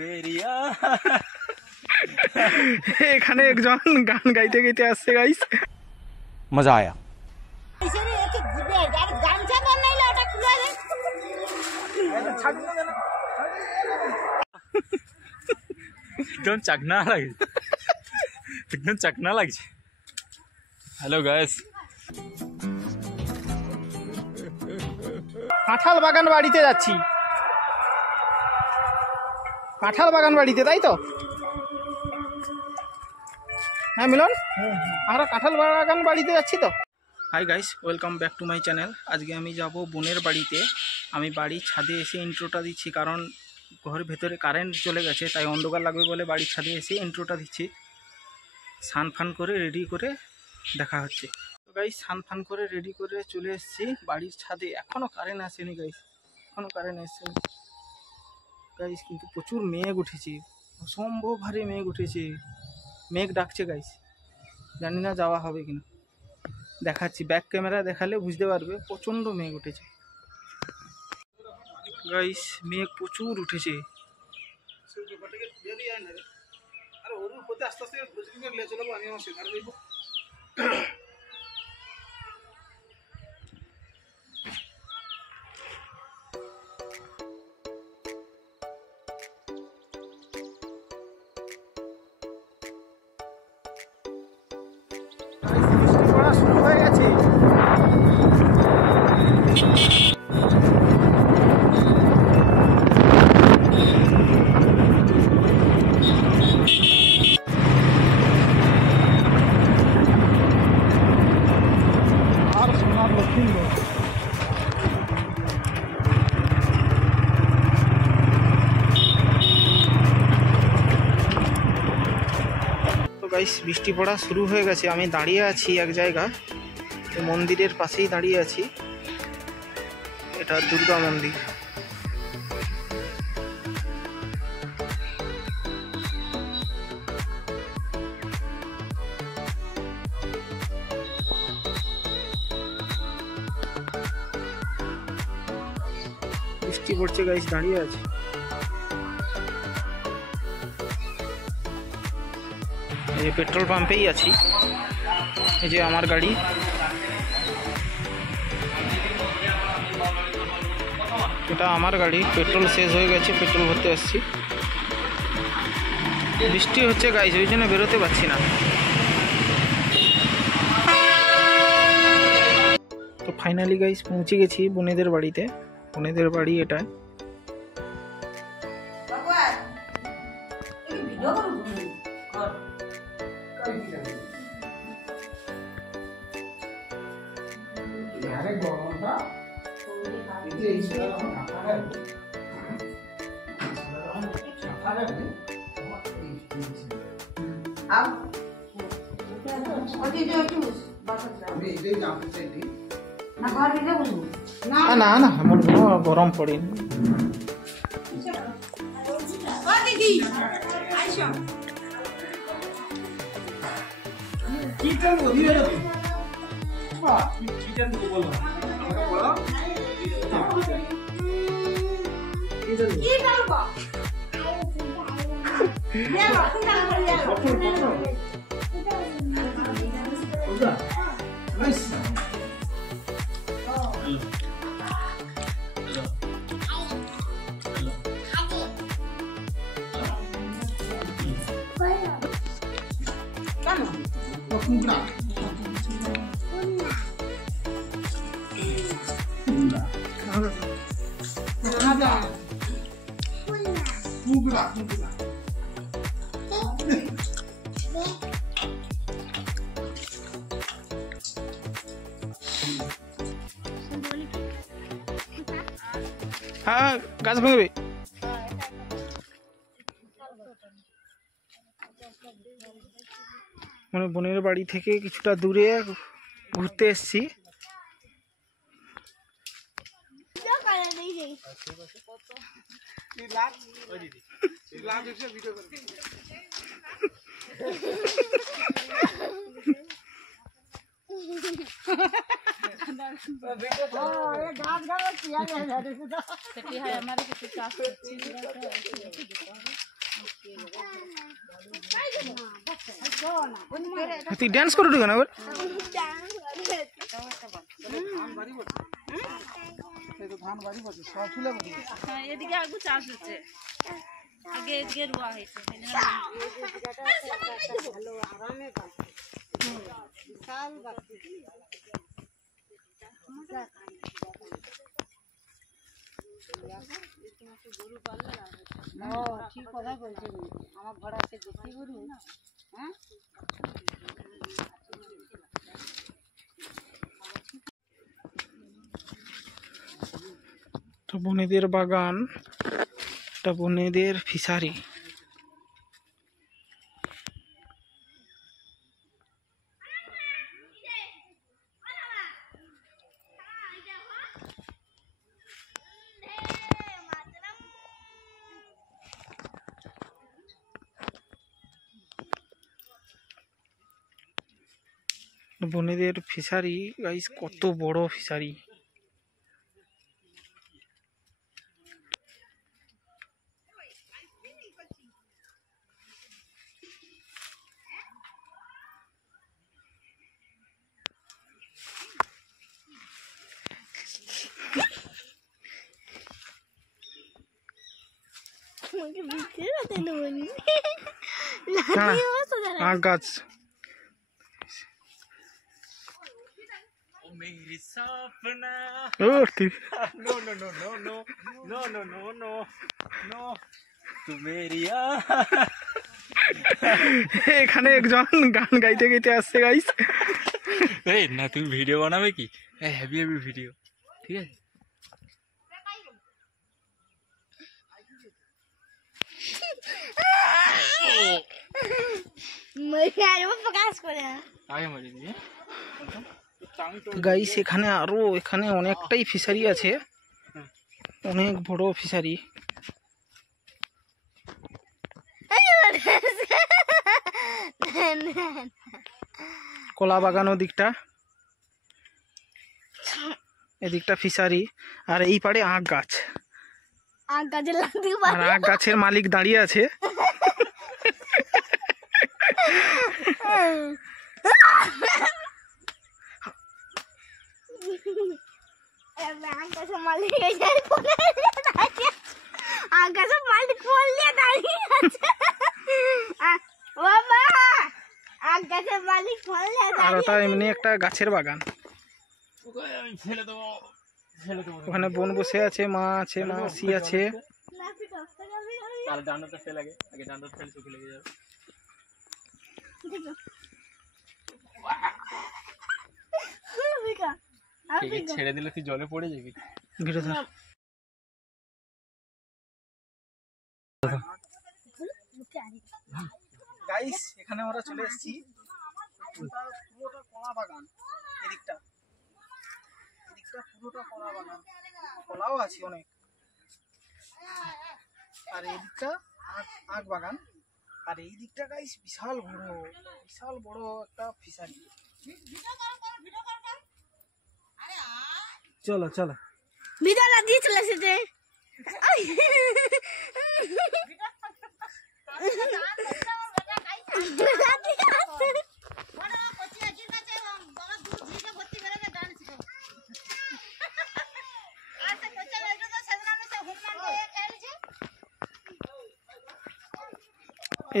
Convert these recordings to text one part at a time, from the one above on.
मेरिया এখানে একজন গান গাইতে গাইতে আসছে গাইস, मजा आया। एकदम चकना लगे, एकदम चकना लगे। हेलो गाइस, কাঁঠাল বাগান বাড়িতে যাচ্ছি। কাঁঠাল বাগান বাড়িতে, তাই তো? হ্যাঁ মিলন, আমরা কাঁঠাল বাগান বাড়িতে যাচ্ছি তো। Hi guys, welcome back to my channel. আজকে আমি যাব বোনের বাড়িতে। আমি বাড়ির ছাদে এসে ইন্ট্রোটা দিচ্ছি, কারণ ঘরের ভেতরে কারেন্ট চলে গেছে, তাই অন্ধকার লাগবে বলে বাড়ির ছাদে এসে ইন্ট্রোটা দিচ্ছি। স্নান ফান করে রেডি করে দেখা হচ্ছে। তো গাইস, স্নান ফান করে রেডি করে চলে এসেছি বাড়ির ছাদে। এখনও কারেন্ট আসেনি গাইস, এখনও কারেন্ট আসেনি গাইস, কিন্তু প্রচুর মেঘ উঠেছে, অসম্ভব ভারী মেঘ উঠেছে। মেঘ ডাকছে গাইস, জানি না যাওয়া হবে কিনা। দেখাচ্ছি, ব্যাক ক্যামেরা দেখালে বুঝতে পারবে। প্রচণ্ড মেঘ উঠেছে গাইস, মেঘ প্রচুর উঠেছে। শুরু হয়ে গেছে। আর সোনার লক্ষ্মী গাইস, বৃষ্টি পড়া শুরু হয়ে গেছে। আমি দাঁড়িয়ে আছি এক জায়গায়, মন্দিরের পাশেই দাঁড়িয়ে আছি। এটা দুর্গা মন্দির। বৃষ্টি পড়ছে গাইস, দাঁড়িয়ে আছি। এই পেট্রোল পাম্পেই আছি। এই যে আমার গাড়ি। এটা আমার গাড়ি, পেট্রোল শেষ হয়ে গেছে, পেট্রোল ভরতে আসছি। বৃষ্টি হচ্ছে গাইস, ওই জন্য বেরোতে পারছি না। তো ফাইনালি গাইস পৌঁছে গেছি বোনেদের বাড়িতে। বোনেদের বাড়ি এটা। না না, আমার কোনো গরম পড়েনি। হ্যাঁ, গাছ ভাঙবে। মানে বোনের বাড়ি থেকে কিছুটা দূরে ঘুরতে এসছি। তুই ড্যান্স করে ঢুকে না এবার এদিকে আগে চাষ হচ্ছে আগে এদিকে রোয়া হয়েছে ঠিক কথা বলছেন আমার ঘরে আছে বেশি গরু হ্যাঁ তো বনেদের বাগান, এটা বনেদের ফিশারি। বনেদের ফিশারি গাইস, কত বড় ফিশারি। আখ গাছ, मेरी सपना ও ঠিক। No no no no no no no no no no तू मेरी এখানে একজন গান গাইতে গাইতে আসছে গাইস। এই না তুমি ভিডিও বানাবে কি? হেভি হেভি ভিডিও, ঠিক আছে? আগে মরে দিয়ে গাইস এখানে আরো, এখানে অনেকটাই ফিশারি আছে, অনেক বড় ফিশারি। কলা বাগান ওদিকটা, এদিকটা ফিশারি, আর এই পাড়ে আখ গাছ। আখ গাছের আর আখ গাছের মালিক দাঁড়িয়ে আছে। আর ওটা এমনি একটা গাছের বাগান। আমি ফেলে দেবো, ফেলে দেবো। ওখানে বোন বসে আছে, মা আছে, মাসি আছে। আর ডান্ডাটা ফেলে আগে, আগে ডান্ডাটা ফেলে চোখে লেগে যাবে। ছেড়ে দিলে তুই জলে পড়ে যাবি। ভিডিও ধর। গাইস এখানে আমরা চলে এসেছি, পুরোটা কলা বাগান। এদিকটা পুরোটা কলা বাগান, কলাও আছে অনেক। আর এদিকটা আখ বাগান। আর এই দিকটা গাইস বিশাল বড় একটা ফিশারি। চলো চলো ভিডিও লাগিয়ে চলে এসেছে।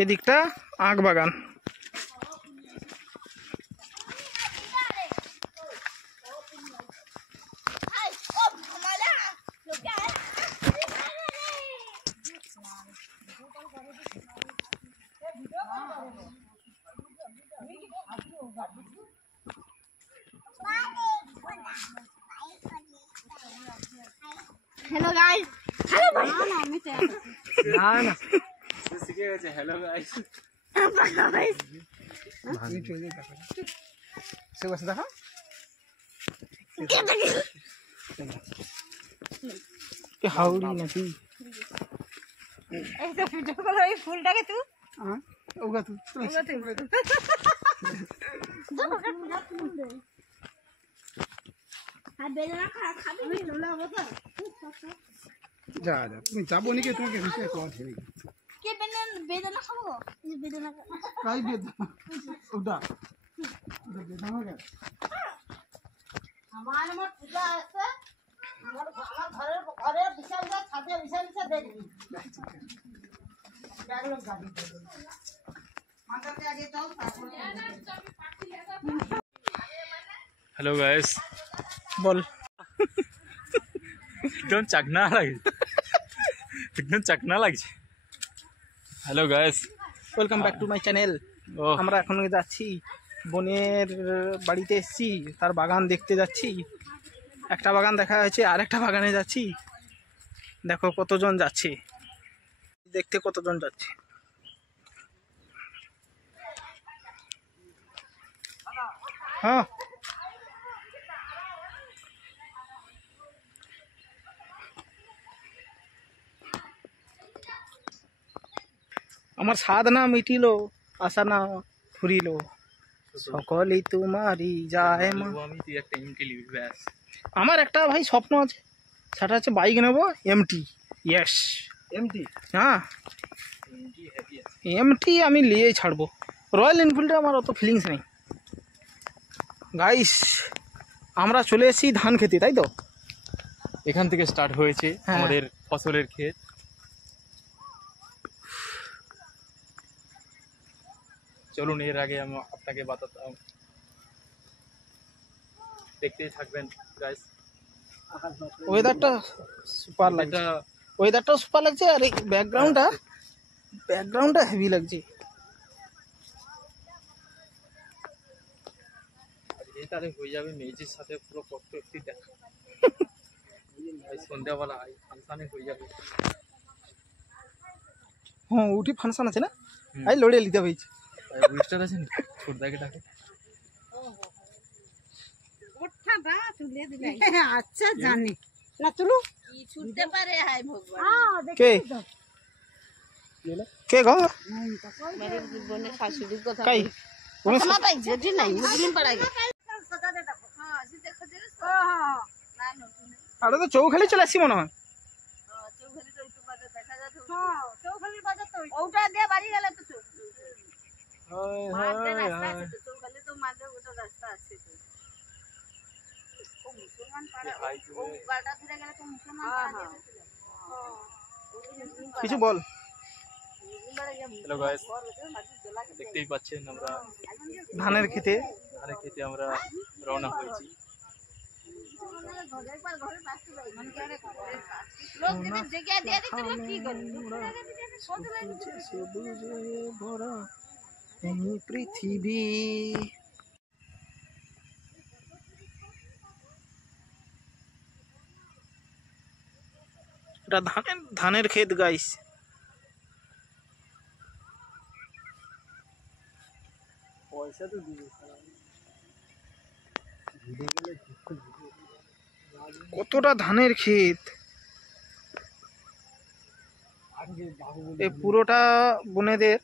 এদিকটা আখ বাগান। हेलो गाइस, हेलो भाई না না শিখে গেছে হ্যালো গাইস। সে বসে দেখো হাউড়ি নাকি ऐसे वीडियो कॉल ये फुल डाके तू ওগা তুই हां बेलना खाबे नहीं चला होता যা যা তুমি যাবো নাকি, তোমাকে হিসেবে কথা কে বেদানা খাবো বেদানা কাই বেদানা ওটা বেদানা গাছ আমার পূজা আছে আমার ঘরে বিশাল গাছ ছাদে বিশাল বিশাল দেখবি মাথাতে আগে যাও তারপরে हेलो गाइस বল एकदम चकना लगे एकदम चकना লাগছে hello guys welcome back to my channel. Oh আমরা এখন যাচ্ছি বোনের বাড়িতে এসেছি, তার বাগান দেখতে যাচ্ছি। একটা বাগান দেখা হয়েছে, আর একটা বাগানে যাচ্ছি। দেখো কতজন যাচ্ছে, দেখতে কতজন যাচ্ছে। হ্যাঁ আমার স্বাদ না মিটিল, আশা না ফুরিল, সকলেই তোমারই যায় মা। আমি তুই একটা ইনকে লিবি ব্যাস আমার একটা ভাই স্বপ্ন আছে, সেটা হচ্ছে বাইক নেবো এমটি। ইয়েস এমটি হ্যাঁ, এমটি হেভি আছে এমটি আমি নিয়েই ছাড়বো। রয়্যাল এনফিল্ডে আমার অত ফিলিংস নেই। গাইস আমরা চলে এসেছি ধান খেতে, তাই তো? এখান থেকে স্টার্ট হয়েছে হ্যাঁ। আমাদের ফসলের ক্ষেত। চলুন এর আগে আমি আপনাকে বাতাতাম, দেখতেই থাকবেন গাইস। ওয়েদারটা সুপার লাগছে, এটা ওয়েদারটাও সুপার লাগছে, আর এই ব্যাকগ্রাউন্ডটা হেভি লাগছে। এই তাহলে হয়ে যাবে মেজির সাথে পুরো কষ্ট একটি দেখা। ভাই সন্ধ্যাবেলা ফাংশনে হয়ে যাবে। হ্যাঁ উঠি ফাংশন আছে না, আই লড়িয়ে নিতে হয়েছে। ভাই বুস্টার আছে না, ছোটদাকে ডাকে। ওঠাটা তুলে দিলে আচ্ছা জানি না তুলু কি ছুটতে পারে হাই ভগবান কে কে গো মেরে বোনের শাশুড়ির কথা কাই বলছি। মাথায় যেটি নাই মুসলিম পাড়ায় সাজাতে দেখো হ্যাঁ সিধে খোঁজে ও হ্যাঁ না নতুন আরে তো চৌখালি চলে আসছি মনে হয়। চৌধুরী তো একটু বাজে দেখা যাচ্ছে হ্যাঁ চৌখালির বাজার তো ওটা দিয়ে বাড়ি গেলে তো চোখ হায় মাঝে হায় রাস্তা হায়। আছে তো চৌখালি তো মাঝে ওটা রাস্তা আছে তো ও মুসলমান পাড়া হাই ও গাড়িটা ধরে গেলে তো মুসলমান পাড়া কিছু বল। হ্যালো গাইস, দেখতেই পাচ্ছেন আমরা ধানের খেতে ধানের খেতে আমরা রওনা হয়েছি। লোক যদি জেগে দিয়ে দিতে লোক কি করে ভরা এই পৃথিবী। এটা ধানের ক্ষেত গাইস। পয়সা তো দিবে কতটা ধানের ক্ষেত, এই পুরোটা বোনেদের।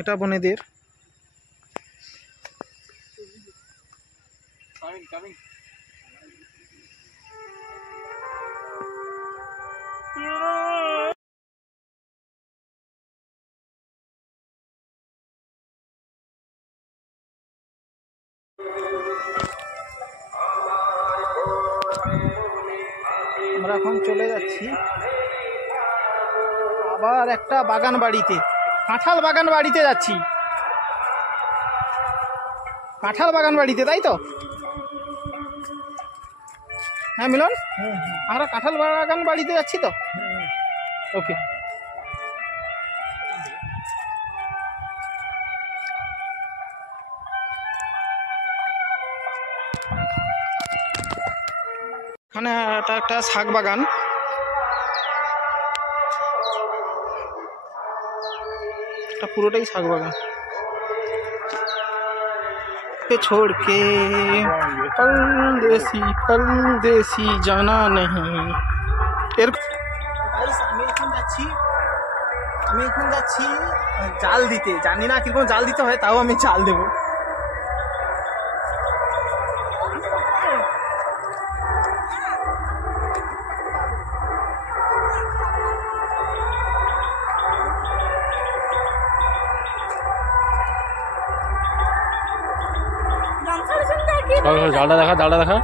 এটা বোনেদের। কামিং আমরা এখন চলে যাচ্ছি আবার একটা বাগান বাড়িতে, কাঁঠাল বাগান বাড়িতে যাচ্ছি। কাঁঠাল বাগান বাড়িতে, তাই তো? হ্যাঁ মিলন, আমরা কাঁঠাল বাগান বাড়িতে যাচ্ছি তো। ওকে এখানে এটা একটা শাক বাগান। এটা পুরোটাই শাক বাগান। छोड़ के परदेसी जाना नहीं। আমি এখন যাচ্ছি জাল দিতে, জানি না কিরকম জাল দিতে হয়, তাও আমি জাল দেব। জালটা দেখা জালটা দেখা।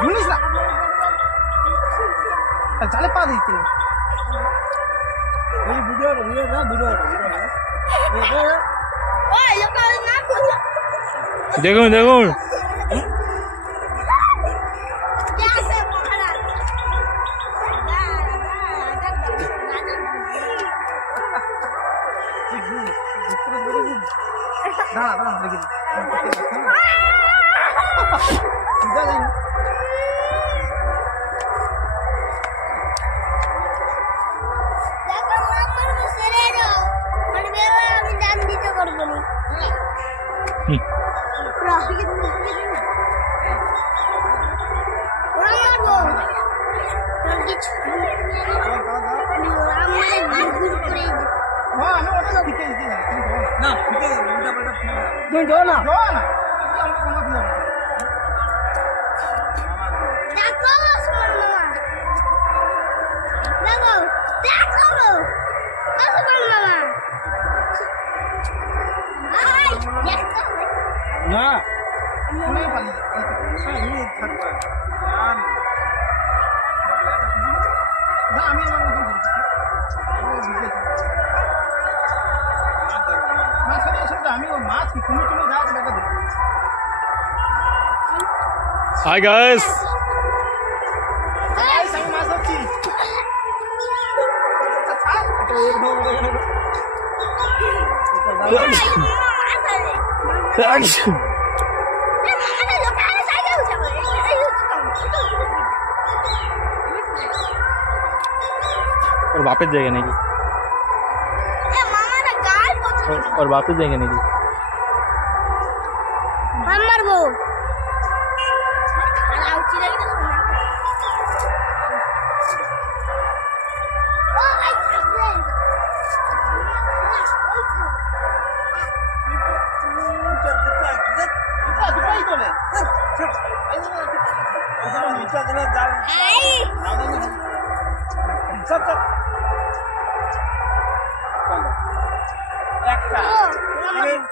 ঘুরিস না, জালে পা দিচ্ছে। দেখুন দেখুন দাঁড়া দাঁড়া দেখি হাই গাইস और वापस जाएगा नहीं और वापस जाएंगे नहीं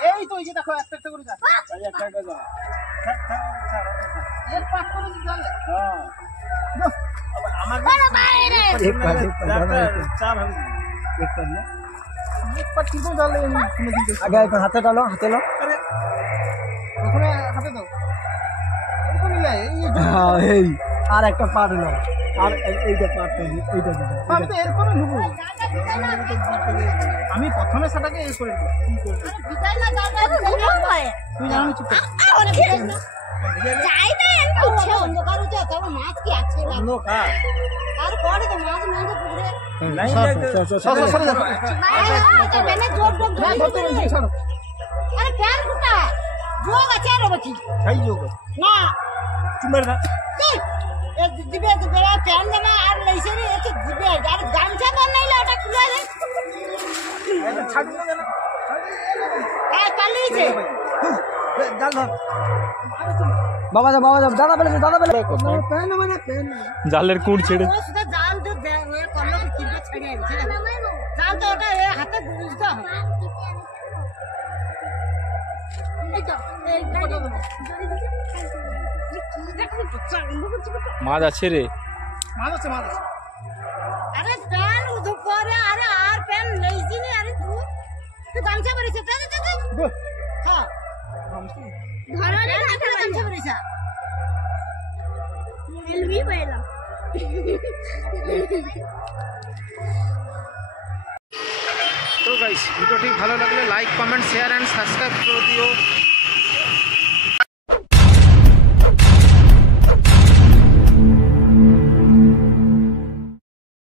এই তো এই যে দেখো একটা একটা করে যা এক পাক করে জানলে হাতে ডালো হাতে লো ওখানে হাতে দাও এই আর একটা পাট হলো আর এইটা পাটটা এইটা আমি তো এরকম ঢুকবো আমি প্রথমে সেটাকে এই করে তুই জানি চুপ মাছ কি আছে তারপরে তো মাছ মাংস পুকুরে আরে প্যান কোটা যোগ আছে আর বাকি খাই যোগ না চুমার না দিবে প্যান জামা আর লইছে রে এত দিবে আর গামছা বানাইলে ওটা খুলে দে ছাড় না কেন হ্যাঁ কালিছে জাল ধর বাবা যা দাদা বলে প্যান মানে প্যান জালের কুড় ছেড়ে ও শুধু জাল তো দে ওই কলম কিনতে ছেড়ে আছে জাল তো ওটা হাতে বুঝতে হবে এই তো এই মাছ আছে রে মাছ আছে আরে প্যান দুপুরে আরে আর প্যান লইছি নি আরে তুই গামছা পরিছে হ্যাঁ ধরনে গামছা পরিছে এলবি পাইলাম তো গাইস ভিডিওটি ভালো লাগলে like comment share and subscribe করে দিও।